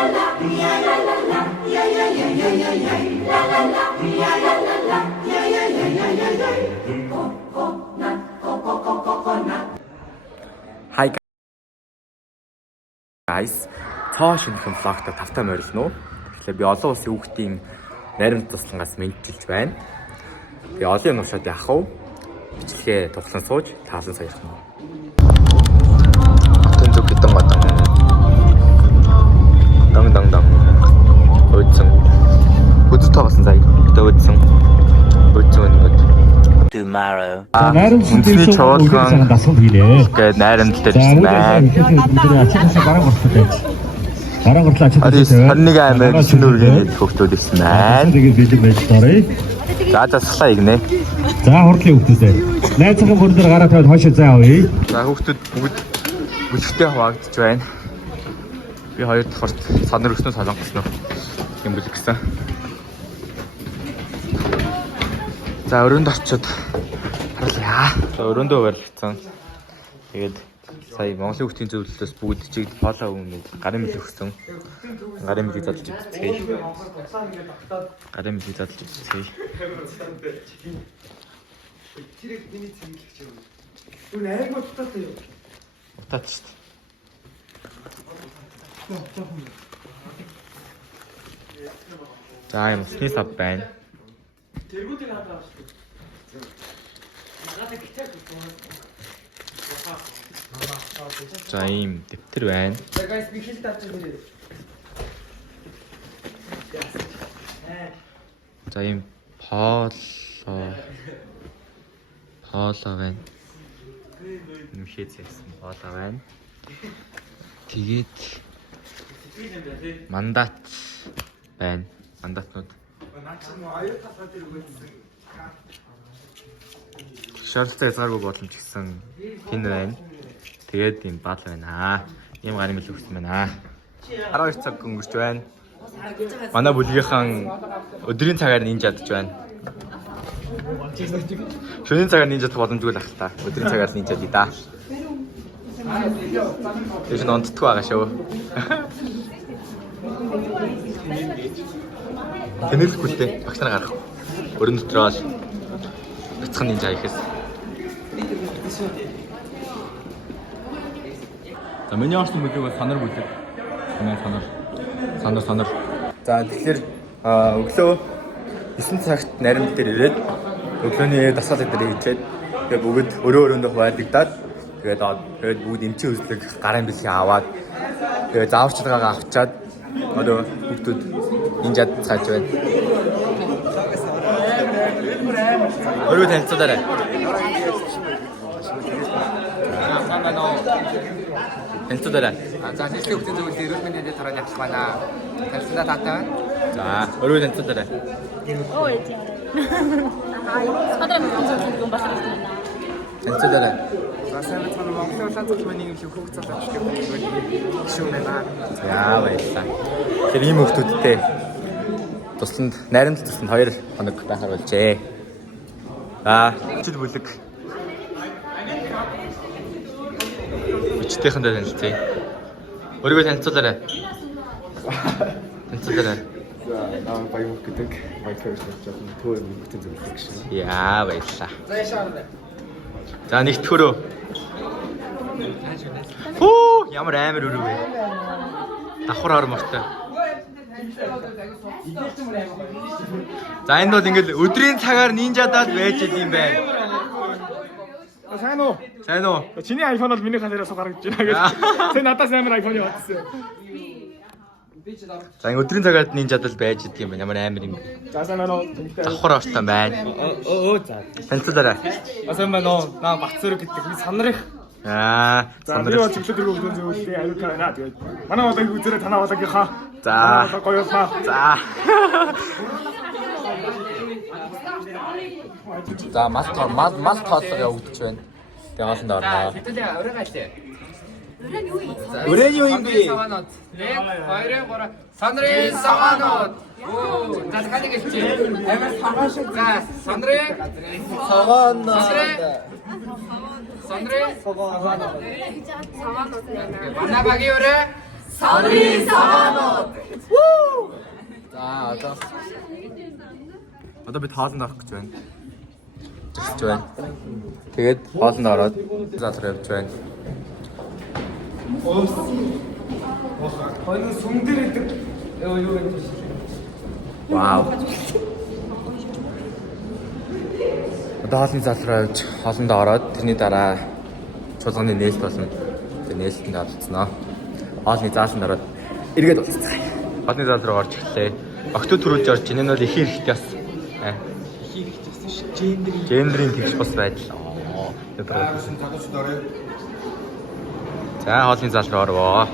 Hi guys. Цоо шинэхэн влогтой тавтай морилно уу? Тэгэхээр би олон улсын хүүхдийн найрамд туслангаас мэдчилж байна. Би олон юм уушаад явах уу? Бичлэгээ тухлан сууж, таалан саярх нь. Тэн зүг хитэн гадан. Дан. Өдсөн. Өдөр тоглосон заяа. Өдсөн ингээд. Tomorrow. Үнсний чуулган гээд найрамд дээр ирсэн байна. Бараа гурлаа ачаад байна. 21 аймаг шинүүргийн хөвгтүүд ирсэн байна. тэгээд бэлэн байж таарай. За засглаа игнэ. За хурдлын хөвгтөөсэй. Найзхан бүр дээр гараа тавиад хойшоо заа авъя. За хөвгтүүд бүгд бүжигтэй хуваагдж байна. Би хоёр давхарт санар өснөө солонгосноо юм бэл гэсэн. За өрөөнд очиод харлаа. За өрөөндөө барилгацсан. Тэгээд сая Монголын хүүхдийн зөвлөлөөс бүгд чигд фоло өгнөд гарын мэл өгсөн. Гарын мэлийг задлж үзье. Гарын мэлийг задлж үзье. Тэрийг миний цэнгэлж юм. Юу аймаг утаатай юу? Утаатай шүү дээ. За юм усны сав байна. Тэргүүдийг хадгалж шүү. За ийм дэвтэр байна. За guys би хэл тавьж ирээ. За ийм поло байна. Нэмшээц яасан поло байна. Тэгээд мандат байна. Мандатнууд. Шаардлагатай хязгааргүй боломж гэсэн хин байна. Тэгээд энэ баал байна. Ийм гарын мэл өгсөн байна. 12 цаг өнгөрч байна. Манай бүлгийнхэн өдрийн цагаар нинж ядж байна. Шөнийн цагаар нинж ядах боломжгүй л ах та. Өдрийн цагаар нинж ядъя да. Тэс нь онцдгүй байгаа шүү. Тэнэлэхгүй дээ. Багш нар гарах. Өрн дотроо бяцхан нинж аяхс. За миний орсон бүлэг бол санар бүлэг. Манай санар. За тэгэхээр өглөө 9 цагт наримд дээр ирээд өглөөний дасгал дээр хийчээд тэгээ бүгд өрөөндөө хуваалдагдаад тэгээд бүгд эмчийн үзлэг гарын бэлхий аваад тэгээ зааварчилгаагаа авчаад одоо хүүхдүүд инжад цааж байна. Өрөө танилцуулаарай. танилцуулаарай. За нийслэлийн хүүхдийн зөвлөлд эрүүл мэндийн тараад явах байна. Танилцуулаад таатай байна. За өрөө танилцуулаарай. Садрам зөвлөлд юм байна. танилцуулаарай. За сайн байна. Монголын улаан цогцлын нийгэмлэг хүүхд залуучдын гишүүн байна. За баярлалаа. Тэгэхээр ийм хүүхдүүдтэй тусланд найрамд тусланд 2 хоног байхаар болжээ. За жил бүлэг өчтөйхэндээ танилцъя. Өөрийгөө танилцуулаарай. Танилцуулаарай. За наа баян гэдэг Майкл Джордан төр хүүхдийн зөвлөлт гэж. Яа баярлалаа. За яшаа. За нэгтгэрөө. Фүү ямар амар өрөө вэ? Давхар ормортой. За энэ бол ингээл өдрийн цагаар нинжадаад байж идэм байна. Сайн уу? Сайн уу? Чиний iPhone бол миний ханаараас гаргаж байна гэж. Тэ надаас амар iPhone явуулсан. За энэ өдрийн цагаад нинжадал байж идэм байна. Ямар амар юм. За сайн байна уу? Давхар ортой байна. За. Танилцуулаарай. Сайн байна уу? Наа Бацүрэг гэдэг би санарх. За би бол чиглэлд өгсөн зөвлөлтийн аюултай байна. Тэгээд манай болыг үзээрэй танаа болгийнхаа. За гоё байна. За. За мал тооллого явагдаж байна. Тэгээ хоолнд орноо. Хэдүүлээ өрөөгөөтэй. Өрөөний юу юм бэ? 1 2 3 Санрын саванууд. Оо, дахиад нэг хэлчих. Амар саван шиг. За, Санрын Саванна. Санрын Манай багийн өрөө 산으린 상한옷. За одоо одоо бид хоолнд орох гэж байна. Тэгж байна. Тэгээд хоолнд ороод залруу явж байна. Хойно сүм дээр идэг юу гэдэг. Вау. Одоо хоолны залруу явж хоолндоо ороод тэрний дараа чуулганы нээлт болно. Тэгээд нээлтэнд оролцсноо. Хоолны зааланд ороод эргээд болцсон. Хоолны зал руу орж ирлээ. Октод төрүүлж орж ийн нь бол их хэрэгтэй бас. Их хэрэгтэй шүү. Гендрийн тэгш бас байдал. За хоолны зал руу орвоо.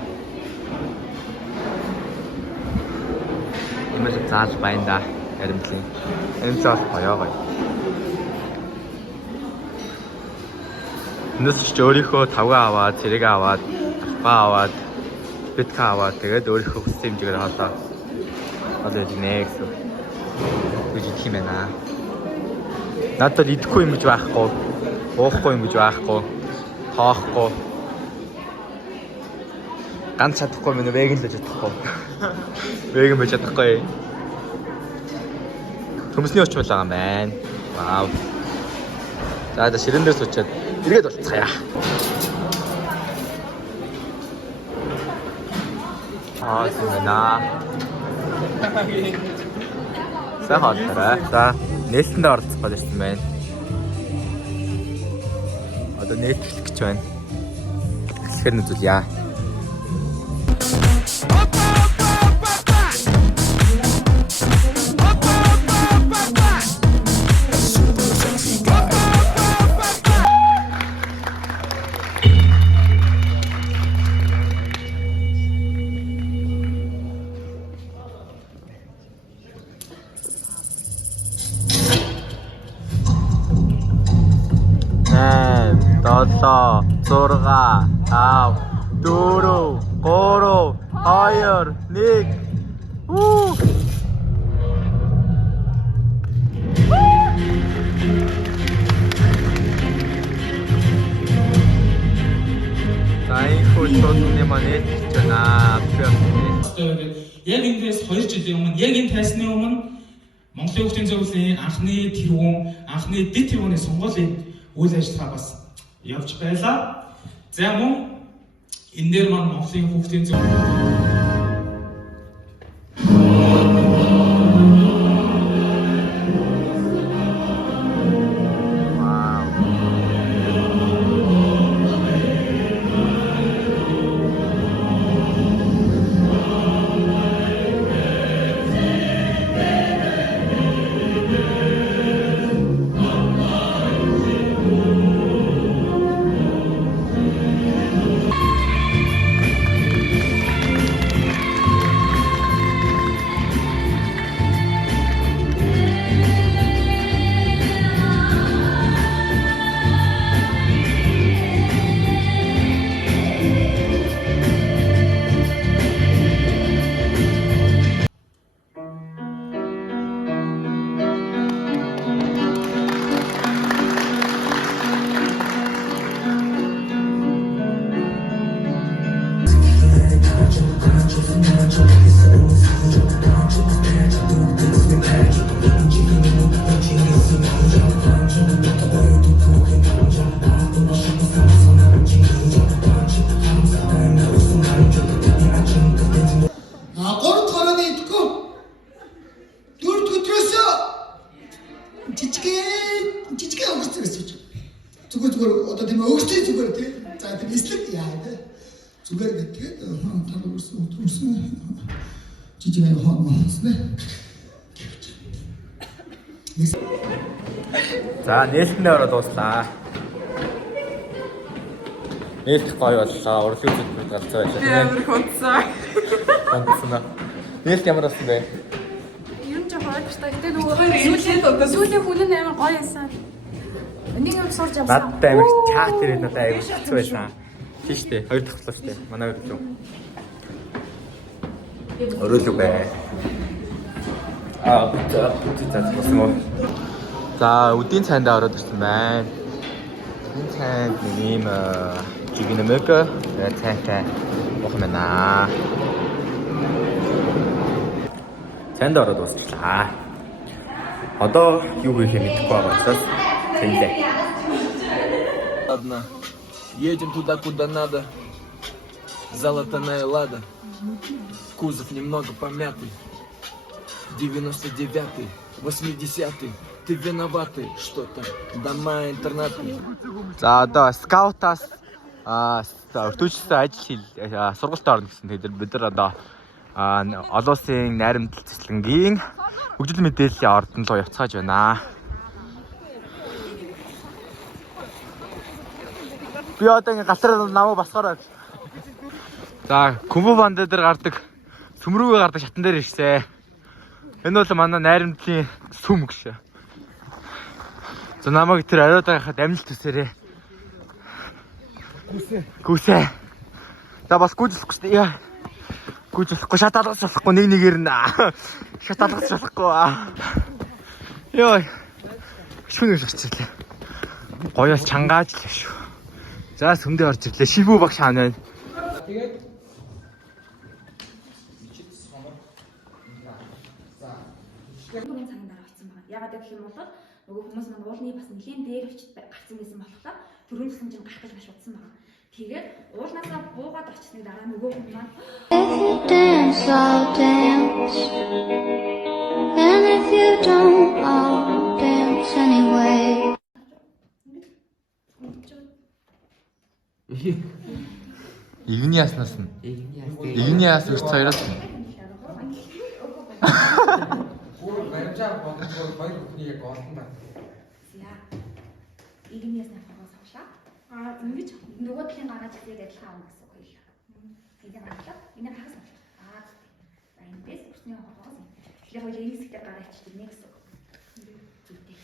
Имэл зал байна да. Яримтлын. Энэ зал гоё. Энэс ч өөрийнхөө тавга аваад, цэрэг аваад, алфа аваад, битка аваад тэгээд өөрийнхөө хүссэн хэмжээгээр хаалаа. Одоо нэ гэсэн. Үгүй юм байна. Надад идэхгүй юм гэж байхгүй. Уухгүй юм гэж байхгүй. Тоохгүй. Ганц чадахгүй минь веган л чадахгүй. Веган байж чадахгүй. Төмсний өч байлаа юм байна. Вау. За ширэн дээр суучаад эргээд болцгаая. Сэнэ. Сахалтараа. За нээлтэнд оролцох гэж байна. Одоо нээлтэх гэж байна. Тэгэхээр нүзүүлье. Долоо, 6, 5, 4, 3, 2, 1. Яг эндээс 2 жилийн өмнө, яг энэ тайсны өмнө Монголын Хүүхдийн зөвлөлийн анхны тэргуун, анхны дэд тэргууны сонгуулийн үйл ажиллагаа бас явж байлаа. За мөн энэ дээр маань Монголын Хүүхдийн зөвлөлийн зүгээр одоо тийм өөрсдөө зүгээр тийм за тийм эслэг яа тийм зүгээр гэдэг тал үрсэн жижиг аяа хоолсон За нээлтэндээ ороод дууслаа. Нээлт гоё боллоо. Урлагийн үзэлбэрт галзуу байлаа. Амар хонцоо. Хонцсон. Нээлт ямар болсон бэ? Юм ч хоолчтой. Гэтэ нөгөө сүүлийн хүн нь амар гоё юмсан. Энийг юм сурч авсан. Надтай амар театр энэ надад аягүй хэцүү байсан. Тийм шүү дээ. Хоёр дахь талаа шүү дээ. Манай хоёр лөө. Өрөөлөг бай. За, өдийн цайнд ороод ирсэн байна. Өдийн цайнд ийм Жигнэмэг цайтай бох юм байна. Цайнд ороод дуусчлаа. Одоо юу хийх юм мэдэхгүй байгаа учраас хэлээ. Ладно, едем туда, куда надо. Золотаная лада. Кузов немного помятый. 99-й, 80-й. Ты виноватый, что-то. Дома, интернаты. За одоо скаутаас өртөөжсөн ажил сургалт орно гэсэн. Тэгээд бид нар одоо олон улсын найрамдал цэцлэнгийн хөгжил мэдээллийн ордон руу явцгааж байна. Би одоо ингээ галтраа намайг басгаараа. За Кумбу банд дээр гардаг сүмрүүгээ гардаг шатан дээр ирсэн. Энэ бол манай найрамдлын сүм гэж. За намайг тэр ариуд гахад амжилт төсөөрэй. Гүсээ. За бас гүйжлэхгүй шүү дээ. Гүйжлэхгүй шатаалгаж болохгүй нэг нэгээр нь. Шатаалгаж болохгүй. Йой. Шүнэж очирлээ. Гоёос чангааж л шүү. За сүмдээ орж ирлээ. Шибүү багш хаана байна? Тэгээд Дөрвөн цагийн дараа очсон байна. Ягаад гэх юм бол нөгөө хүмүүс маань уулны бас нэлийн дээр очиж гарцсан байсан болохоор төрийн тусламж гарах гэж маш утсан байна. Тэгээд уулнаасаа буугаад очсны дараа нөгөө хүмүүс маань dance, I'll dance. And if you don't, I'll dance anyway. Игний яснаас нь. Игний яс өрц хоёроос нь. баримжаа бодож хоёр бүхний яг олон байна. яа. Игнээс нэхээс авчлаа. Ингэж нөгөө талын гараад тэгээд адилхан авна гэсэн үг юм. Тэгээд гараад энэ хагас авчлаа. За эндээс өсний хоолоос. Тэгэхээр хоёул энэ хэсэгтээ гараад ичдэг нэг гэсэн үг. Зүйтэй.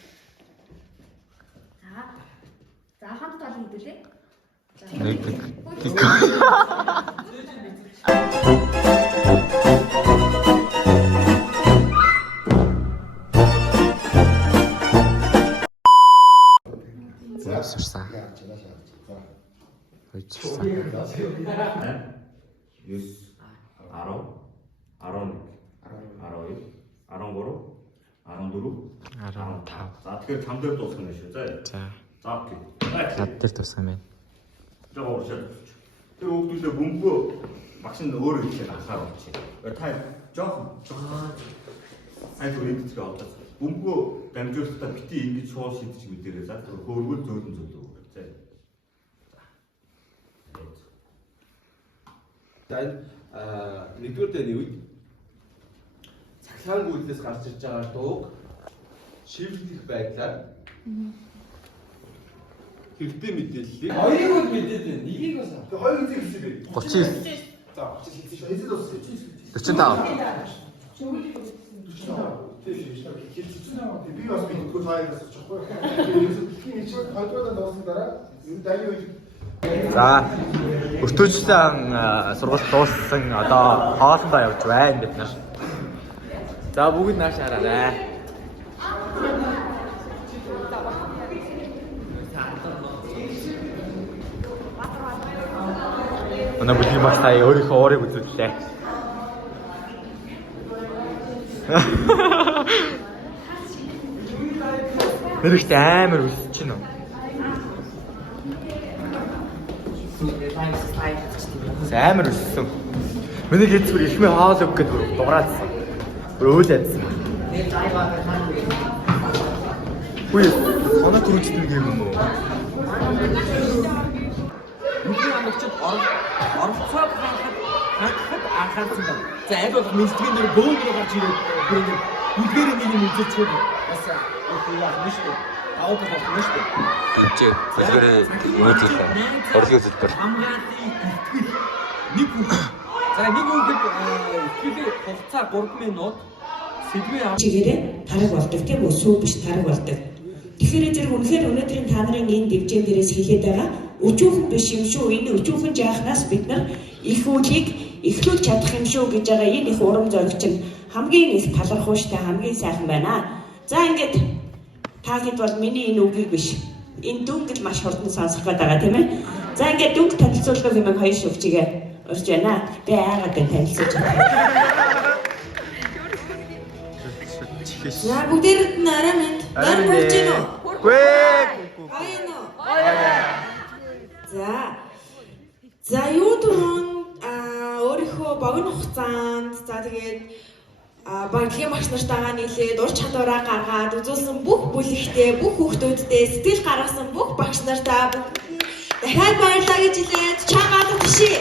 За хамт талын хэдүүлээ. Нэг. Сурсан. Хойчсан. 9 10 11 12 13 14 15. За тэгэхээр там дээр дуусгах юм шүү. За. За окей. Над дээр дуусгах юм байна. Жоо ууршаад. Тэр өгдөлөө бөмбөө багш нь өөрөө хэлээд анхаарал авчих. Та жоохон сайн үеийн зэрэг одоо бөмбөө дамжуулалтаа бити ингэж шууд шидэж мэдэрээ. За тэр хөөргөл зөөлөн зөөлөө. За. нэгдүгээр дэний үед цахилгаан гүйдлээс гарч ирж байгаа дууг шивтгэх байдлаар хэрэгтэй мэдээллийг хоёрыг бол мэдээд байна. Нэгийг бас авах. Хоёр үзэг хэлсэн бэ. 39. За 39 хэзээ дуусах? 45. Би бас мэдгүй цаягаас очихгүй. Дэлхийн нэг хоёрдугаар дууссан дараа ер нь дайны үед За өртөөжсөн сургалт дууссан одоо хоолндоо явж байна бид нар. За бүгд нааш хараарай. Манай бүлгийн маш таа өөрийнхөө уурыг үзүүллээ. Нэрэгт амар үлсэж байна уу? Амар өссөн. Миний гээцгүй ихмээ хаал өг гэдэг дуграадсан. Өөл ядсан. Үгүй оноо төрөжтэй нэг юм уу? Бидний амлагчид оролцоод хахад анхаарсан байна. За аль болох мэдтгэн дээр бөөнөр гарч ирээд тэгээд үлгээр нэг юм үзчихвэл бас их яах нь шүү. Аут болох нь шүү. Эцэг зөвхөн үнэтэй. Орлого зөвхөн. Нэг үг. За нэг үгэд ихтэй хугацаа 3 минут сэдвээ чигээрээ тараг болдог тийм үү? Сүү биш тараг болдог. Тэгэхээр зэрэг үнэхээр өнөөдрийн та нарын энэ дэвжээн дээрээс хэлээд байгаа өчүүхэн биш юм шүү. Энэ өчүүхэн жаахнаас бид нар их үлийг эхлүүлж чадах юм шүү гэж байгаа энэ их урам зориг чинь хамгийн их талархууштай хамгийн сайхан байна. За ингээд та хэд бол миний энэ үгийг биш энэ дүнгэл маш хурдан сонсох гээд байгаа тийм ээ. За ингээд дүнг танилцуулах юм хоёр шүвчигээ урьж байна. Би яагаад гэж танилцуулж байна. За бүгдээрээ нараа минь. Нар хүрч гин үү? Үгүй. Аян уу? За юу түрүүн өөрийнхөө богино хугацаанд за тэгээд багийн багш нартайгаа нийлээд ур чадвараа гаргаад үзүүлсэн бүх бүлэгтээ, бүх хүүхдүүдтэй сэтгэл гаргасан бүх багш нартаа дахиад баярлалаа гэж хэлээд чангаалт тишээ.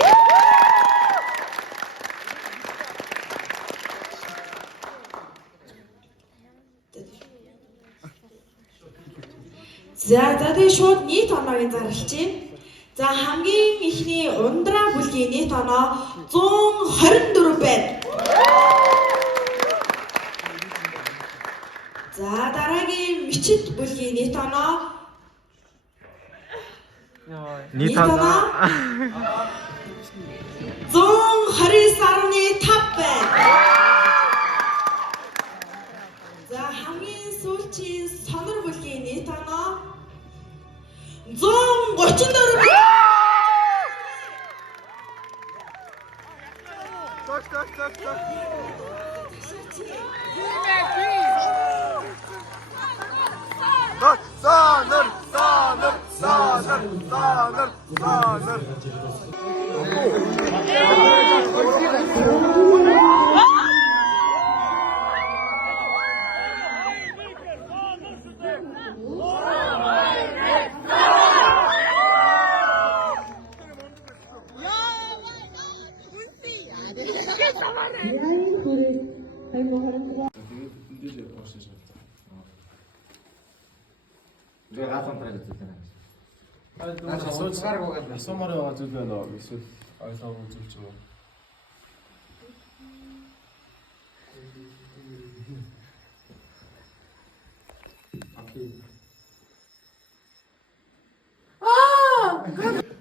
За тэгээд шууд нийт оноог зарлж байна. За хамгийн ихний ундраа бүлгийн нийт оноо 124 байна. За дараагийн мичит бүлгийн нийт оноо нийт оноо 129.5 байна. За хамгийн сүүлчийн сонор бүлгийн нийт оноо 134 байна. Асуумаар байгаа зүйл байна уу? Эсвэл ойлгоогүй зүйл ч юм уу?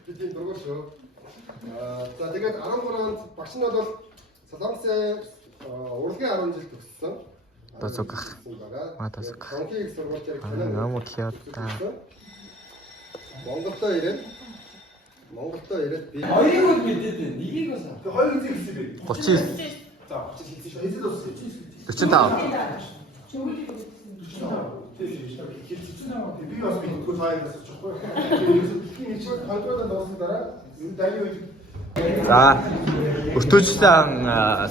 бидний дургуул шүү. За тэгээд 13-нд багш нь бол Солонгосын урлагийн 10 жил төгссөн. Тасугах. Тасугах. Онхийг сургуульд яг Намуу киота. Монголдоо ирээд би хоёрыг бол мэдээд байна. Нэгийг бас. Тэгээ хоёр үзэг хэлсэн бэ. 39. За 30 хэлсэн шүү. Хэзээ дууссан? 45. Би бас би хөдөлгөөн цааяг асуучихгүй. Тэгэхээр энэ хоёрдугаар дуусан дараа энэ дайны үед За өртөөжсөн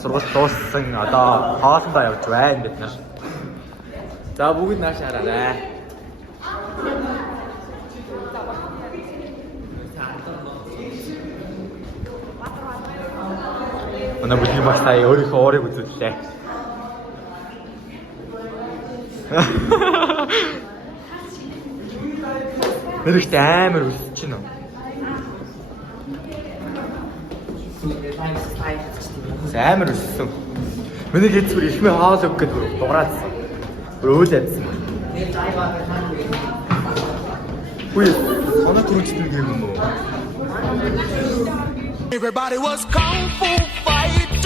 сургалт дууссан одоо хоолндоо явж байна бид нар. За бүгд нааш хараарай. Манай бүлгийн багш сая өөрийнхөө уурыг үзүүллээ. Нэрэгт амар үлсэж байна уу? Амар үлссэн. Миний хэцвэр ихмээ хаал өг гэдэг дугараадсан. Өөл ядсан. Үгүй соноо төрүүлсэн юм уу? Everybody was kung fu fight.